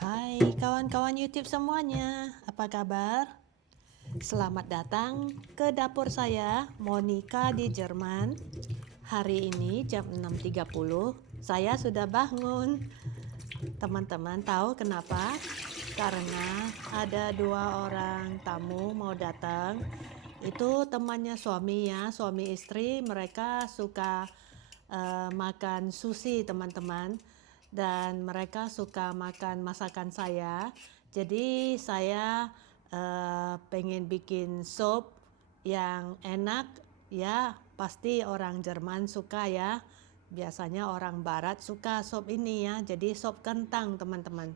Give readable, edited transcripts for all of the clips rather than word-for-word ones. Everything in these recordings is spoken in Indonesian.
Hai kawan-kawan YouTube semuanya, apa kabar? Selamat datang ke dapur saya, Monica di Jerman. Hari ini jam 6.30, saya sudah bangun. Teman-teman tahu kenapa? Karena ada 2 orang tamu mau datang. Itu temannya suami ya, suami istri, mereka suka makan sushi teman-teman, dan mereka suka makan masakan saya. Jadi saya pengen bikin sup yang enak ya, pasti orang Jerman suka ya. Biasanya orang barat suka sup ini ya, jadi sup kentang teman-teman.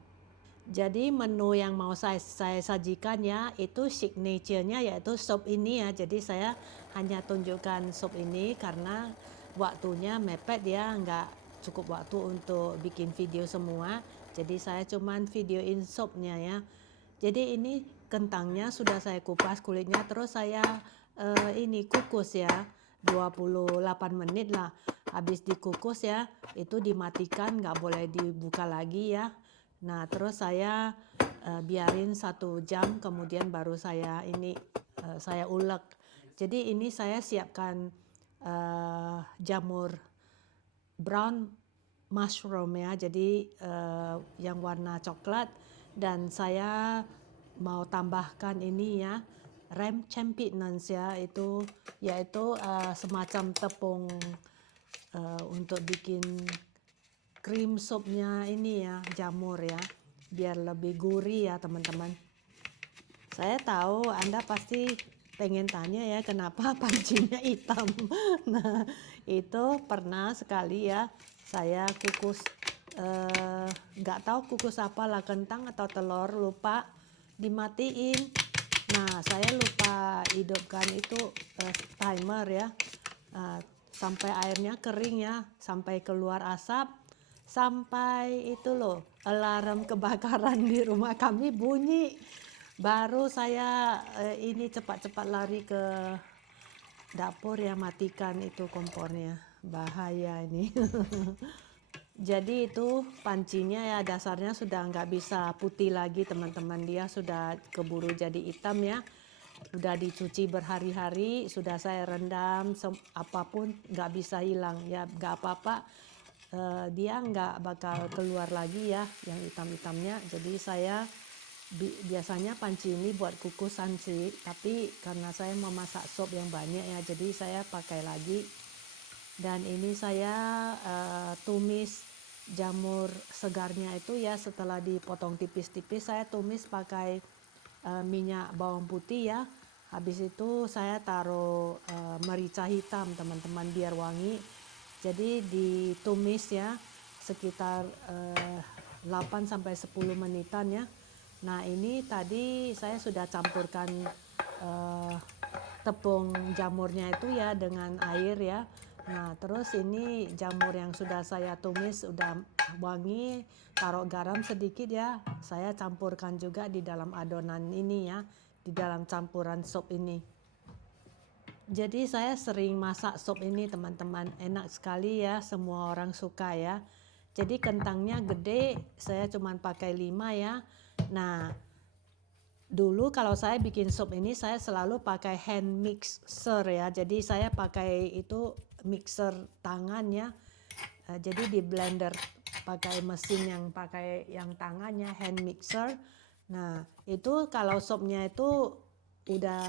Jadi menu yang mau saya sajikan ya, itu signature-nya yaitu sup ini ya. Jadi saya hanya tunjukkan sup ini karena waktunya mepet ya, nggak cukup waktu untuk bikin video semua. Jadi saya cuman videoin supnya ya. Jadi ini kentangnya sudah saya kupas kulitnya, terus saya ini kukus ya 28 menit lah. Habis dikukus ya, itu dimatikan, nggak boleh dibuka lagi ya. Nah, terus saya biarin 1 jam, kemudian baru saya saya ulek. Jadi ini saya siapkan jamur brown mushroom ya, jadi yang warna coklat, dan saya mau tambahkan ini ya, rem champignons ya, itu yaitu semacam tepung untuk bikin krim supnya ini ya, jamur ya, biar lebih gurih ya teman-teman. Saya tahu Anda pasti pengen tanya ya, kenapa pancinya hitam. Nah, itu pernah sekali ya, saya kukus nggak tahu kukus apalah, kentang atau telur, lupa dimatiin. Nah, saya lupa hidupkan itu timer ya, sampai airnya kering ya, sampai keluar asap, sampai itu loh, alarm kebakaran di rumah kami bunyi. Baru saya ini cepat-cepat lari ke dapur ya, matikan itu kompornya, bahaya ini. Jadi itu pancinya ya dasarnya sudah nggak bisa putih lagi teman-teman, dia sudah keburu jadi hitam ya. Udah dicuci berhari-hari, sudah saya rendam, apapun nggak bisa hilang ya, nggak apa-apa. Dia nggak bakal keluar lagi ya yang hitam-hitamnya. Jadi saya biasanya panci ini buat kukusan sih, tapi karena saya mau masak sop yang banyak ya, jadi saya pakai lagi. Dan ini saya tumis jamur segarnya itu ya, setelah dipotong tipis-tipis saya tumis pakai minyak bawang putih ya. Habis itu saya taruh merica hitam teman-teman biar wangi. Jadi ditumis ya sekitar 8-10 menitan ya. Nah, ini tadi saya sudah campurkan tepung jamurnya itu ya dengan air ya. Nah, terus ini jamur yang sudah saya tumis udah wangi, taruh garam sedikit ya. Saya campurkan juga di dalam adonan ini ya, di dalam campuran sup ini. Jadi saya sering masak sup ini teman-teman, enak sekali ya, semua orang suka ya. Jadi kentangnya gede, saya cuma pakai 5 ya. Nah, dulu kalau saya bikin sup ini saya selalu pakai hand mixer ya. Jadi saya pakai itu mixer tangan ya. Jadi di blender pakai mesin yang pakai yang tangannya, hand mixer. Nah, itu kalau supnya itu udah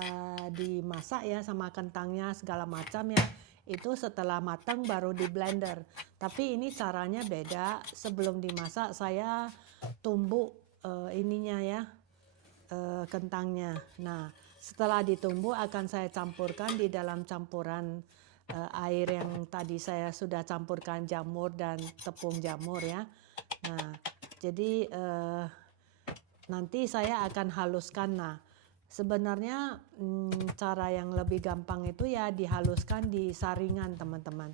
dimasak ya sama kentangnya segala macam ya. Itu setelah matang baru di blender. Tapi ini caranya beda. Sebelum dimasak saya tumbuk ininya ya, kentangnya. Nah, setelah ditumbuk akan saya campurkan di dalam campuran air yang tadi saya sudah campurkan jamur dan tepung jamur ya. Nah, jadi nanti saya akan haluskan. Nah, sebenarnya cara yang lebih gampang itu ya dihaluskan di saringan teman-teman.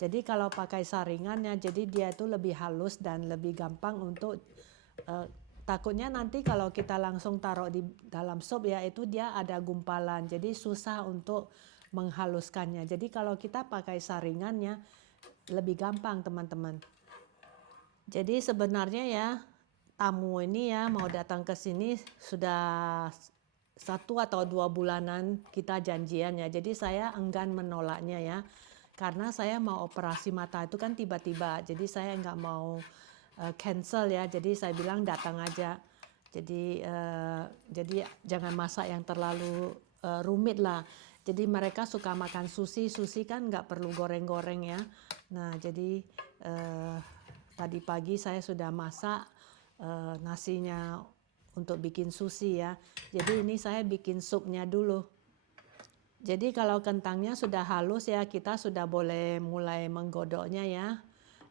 Jadi kalau pakai saringan ya, jadi dia itu lebih halus dan lebih gampang untuk takutnya nanti kalau kita langsung taruh di dalam sup ya, itu dia ada gumpalan, jadi susah untuk menghaluskannya. Jadi kalau kita pakai saringannya lebih gampang teman-teman. Jadi sebenarnya ya tamu ini ya mau datang ke sini sudah 1 atau 2 bulanan kita janjian ya. Jadi saya enggan menolaknya ya. Karena saya mau operasi mata itu kan tiba-tiba. Jadi saya nggak mau cancel ya. Jadi saya bilang datang aja. Jadi jangan masak yang terlalu rumit lah. Jadi mereka suka makan sushi kan nggak perlu goreng-goreng ya. Nah jadi tadi pagi saya sudah masak nasinya untuk bikin sushi ya. Jadi ini saya bikin supnya dulu. Jadi kalau kentangnya sudah halus ya, kita sudah boleh mulai menggodoknya ya.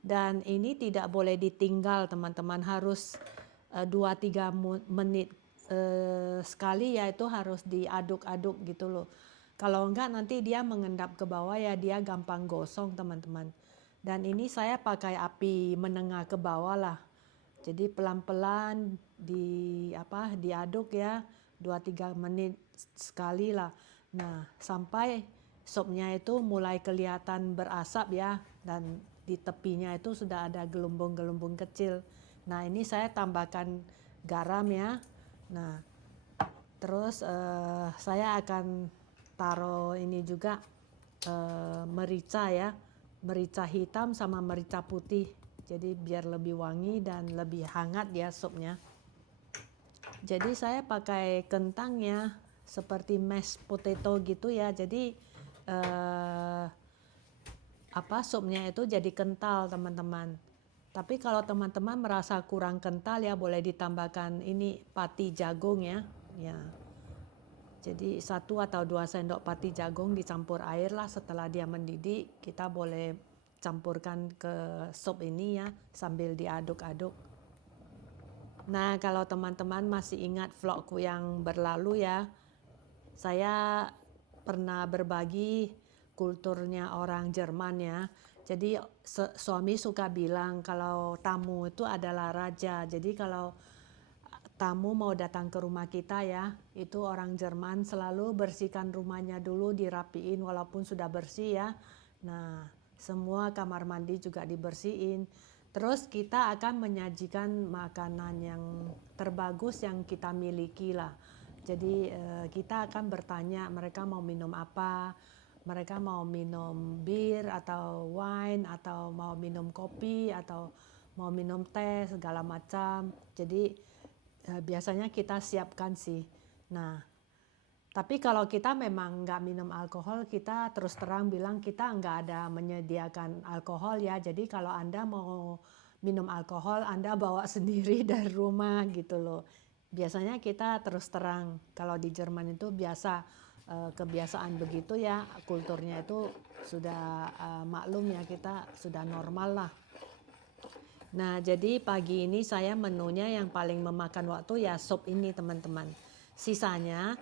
Dan ini tidak boleh ditinggal teman-teman, harus 2-3 menit sekali ya, itu harus diaduk-aduk gitu loh. Kalau enggak nanti dia mengendap ke bawah ya, dia gampang gosong teman-teman. Dan ini saya pakai api menengah ke bawah lah. Jadi pelan-pelan diaduk ya 2-3 menit sekali lah. Nah, sampai supnya itu mulai kelihatan berasap ya, dan di tepinya itu sudah ada gelombang-gelombang kecil. Nah, ini saya tambahkan garam ya. Nah, terus saya akan taruh ini juga merica ya. Merica hitam sama merica putih. Jadi biar lebih wangi dan lebih hangat ya supnya. Jadi saya pakai kentang ya, seperti mashed potato gitu ya. Jadi supnya itu jadi kental teman-teman. Tapi kalau teman-teman merasa kurang kental ya boleh ditambahkan ini pati jagung ya. Ya. Jadi 1 atau 2 sendok pati jagung dicampur air lah, setelah dia mendidih kita boleh campurkan ke sup ini ya sambil diaduk-aduk. Nah, kalau teman-teman masih ingat vlogku yang berlalu ya, saya pernah berbagi kulturnya orang Jerman ya. Jadi suami suka bilang kalau tamu itu adalah raja. Jadi kalau tamu mau datang ke rumah kita ya, itu orang Jerman selalu bersihkan rumahnya dulu, dirapiin walaupun sudah bersih ya. Nah, semua kamar mandi juga dibersihin. Terus kita akan menyajikan makanan yang terbagus yang kita miliki lah. Jadi kita akan bertanya mereka mau minum apa, mereka mau minum bir atau wine atau mau minum kopi atau mau minum teh segala macam. Jadi biasanya kita siapkan sih. Nah, tapi kalau kita memang nggak minum alkohol, kita terus terang bilang kita nggak ada menyediakan alkohol ya. Jadi kalau Anda mau minum alkohol, Anda bawa sendiri dari rumah gitu loh. Biasanya kita terus terang, kalau di Jerman itu biasa kebiasaan begitu ya, kulturnya itu sudah maklum ya, kita sudah normal lah. Nah, jadi pagi ini saya menunya yang paling memakan waktu ya sup ini teman-teman. Sisanya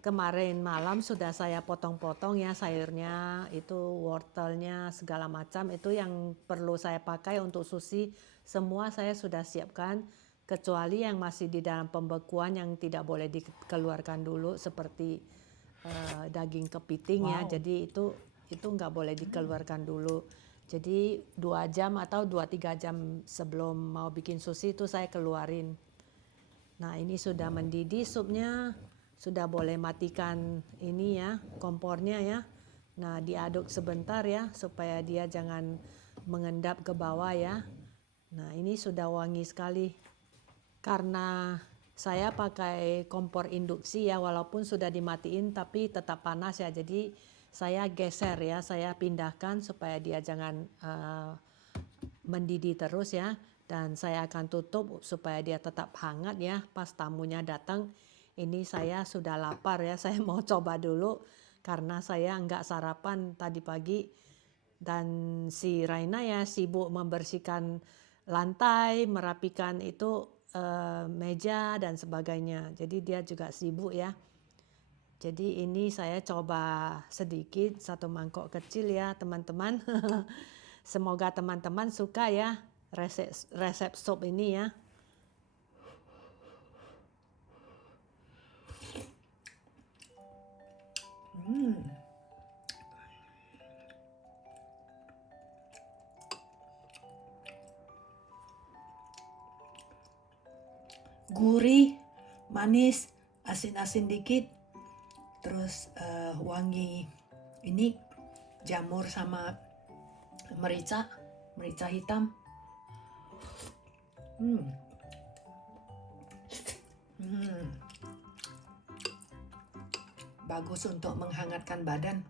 kemarin malam sudah saya potong-potong ya sayurnya, itu wortelnya segala macam, itu yang perlu saya pakai untuk sushi semua saya sudah siapkan, kecuali yang masih di dalam pembekuan yang tidak boleh dikeluarkan dulu seperti daging kepiting ya. Jadi itu nggak boleh dikeluarkan dulu. Jadi 2 jam atau 2-3 jam sebelum mau bikin sushi itu saya keluarin. Nah, ini sudah mendidih supnya, sudah boleh matikan ini ya kompornya ya. Nah, diaduk sebentar ya supaya dia jangan mengendap ke bawah ya. Nah, ini sudah wangi sekali. Karena saya pakai kompor induksi ya, walaupun sudah dimatiin tapi tetap panas ya. Jadi saya geser ya, saya pindahkan supaya dia jangan mendidih terus ya. Dan saya akan tutup supaya dia tetap hangat ya pas tamunya datang. Ini saya sudah lapar ya, saya mau coba dulu karena saya nggak sarapan tadi pagi. Dan si Raina ya sibuk membersihkan lantai, merapikan itu meja dan sebagainya. Jadi dia juga sibuk ya. Jadi ini saya coba sedikit, 1 mangkok kecil ya teman-teman. Semoga teman-teman suka ya resep sup ini ya. Gurih, manis, asin-asin dikit, terus wangi ini jamur sama merica hitam. Bagus untuk menghangatkan badan.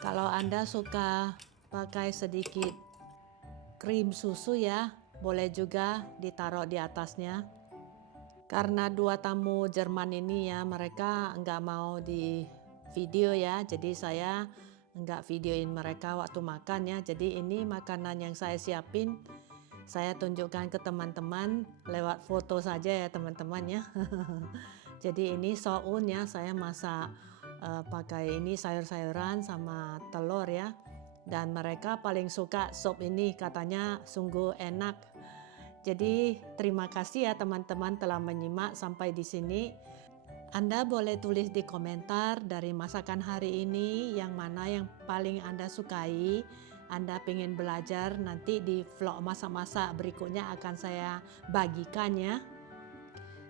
Kalau Anda suka pakai sedikit krim susu ya, boleh juga ditaruh di atasnya. Karena 2 tamu Jerman ini ya, mereka nggak mau di video ya, jadi saya nggak videoin mereka waktu makan ya. Jadi ini makanan yang saya siapin, saya tunjukkan ke teman-teman lewat foto saja ya teman-teman ya. Jadi ini soun ya, saya masak pakai ini sayur-sayuran sama telur ya. Dan mereka paling suka sop ini, katanya sungguh enak. Jadi terima kasih ya teman-teman telah menyimak sampai di sini. Anda boleh tulis di komentar dari masakan hari ini yang mana yang paling Anda sukai. Anda pengen belajar, nanti di vlog masak-masak berikutnya akan saya bagikan ya.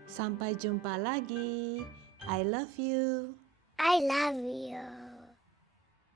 Sampai jumpa lagi. I love you. I love you.